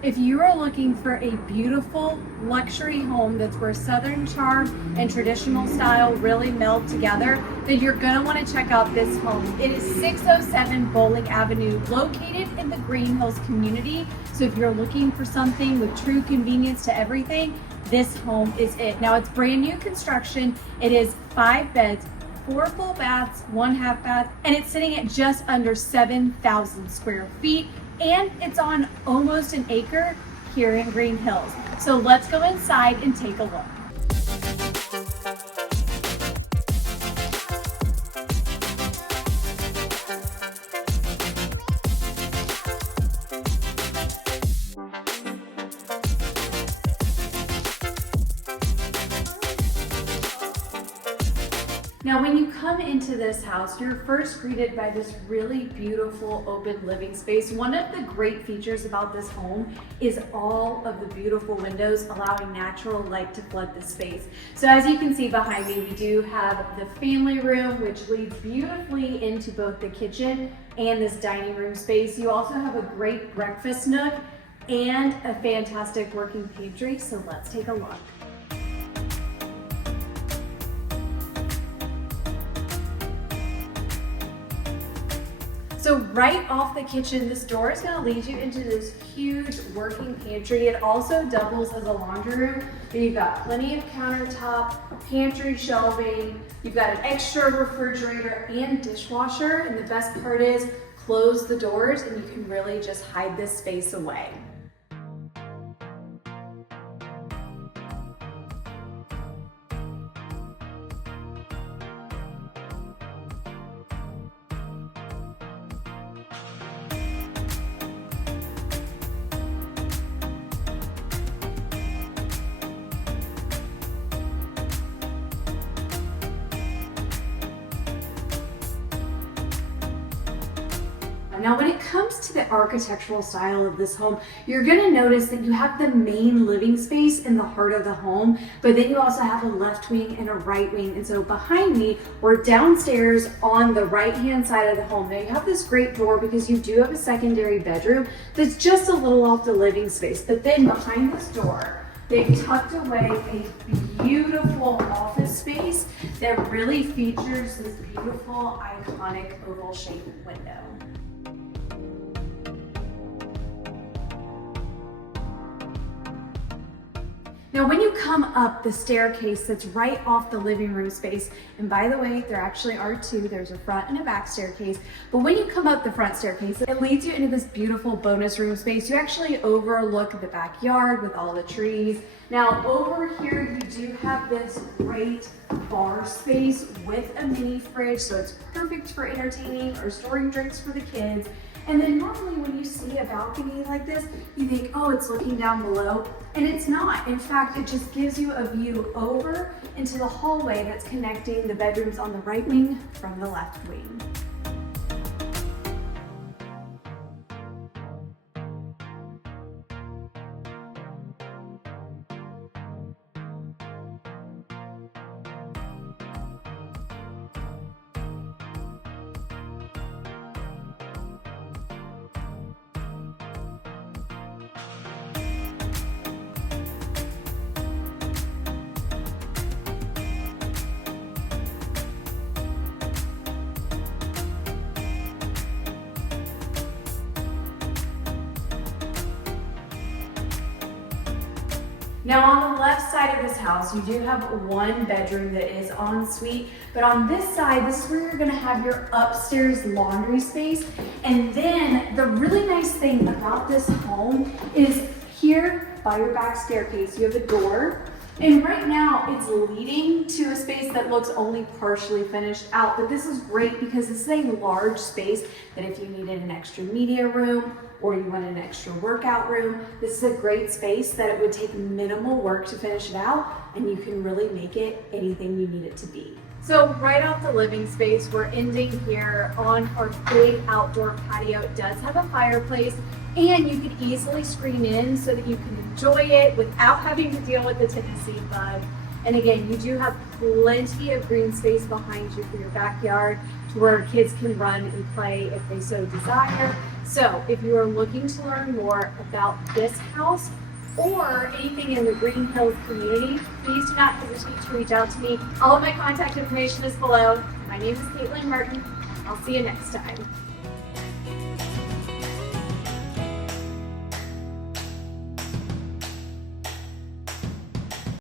If you are looking for a beautiful luxury home that's where Southern charm and traditional style really meld together, then you're gonna wanna check out this home. It is 607 Bowling Avenue, located in the Green Hills community. So if you're looking for something with true convenience to everything, this home is it. Now it's brand new construction. It is 5 beds, 4 full baths, 1 half bath, and it's sitting at just under 7,000 square feet. And it's on almost an acre here in Green Hills. So let's go inside and take a look. Now, when you come into this house, you're first greeted by this really beautiful open living space. One of the great features about this home is all of the beautiful windows allowing natural light to flood the space. So as you can see behind me, we do have the family room, which leads beautifully into both the kitchen and this dining room space. You also have a great breakfast nook and a fantastic working pantry. So let's take a look. So right off the kitchen, this door is gonna lead you into this huge working pantry. It also doubles as a laundry room. And you've got plenty of countertop, pantry shelving, you've got an extra refrigerator and dishwasher. And the best part is, close the doors and you can really just hide this space away. Now, when it comes to the architectural style of this home, you're gonna notice that you have the main living space in the heart of the home, but then you also have a left wing and a right wing. And so behind me, we're downstairs on the right-hand side of the home. Now you have this great door because you do have a secondary bedroom that's just a little off the living space. But then behind this door, they've tucked away a beautiful office space that really features this beautiful, iconic oval-shaped window. Now, when you come up the staircase that's right off the living room space, and by the way, there actually are two, there's a front and a back staircase, but when you come up the front staircase, it leads you into this beautiful bonus room space. You actually overlook the backyard with all the trees. Now, over here, you do have this great bar space with a mini fridge, so it's perfect for entertaining or storing drinks for the kids. And then normally when you see a balcony like this, you think, oh, it's looking down below, and it's not. In fact, it just gives you a view over into the hallway that's connecting the bedrooms on the right wing from the left wing. Now on the left side of this house, you do have one bedroom that is en suite, but on this side, this is where you're gonna have your upstairs laundry space. And then the really nice thing about this home is here by your back staircase, you have a door. And right now it's leading to a space that looks only partially finished out, but this is great because this is a large space that if you needed an extra media room or you wanted an extra workout room, this is a great space that it would take minimal work to finish it out, and you can really make it anything you need it to be. So right off the living space, we're ending here on our big outdoor patio. It does have a fireplace, and you could easily screen in so that you can enjoy it without having to deal with the Tennessee bug. And again, you do have plenty of green space behind you for your backyard to where kids can run and play if they so desire. So if you are looking to learn more about this house or anything in the Green Hills community, please do not hesitate to reach out to me. All of my contact information is below. My name is Caitlin Martin. I'll see you next time.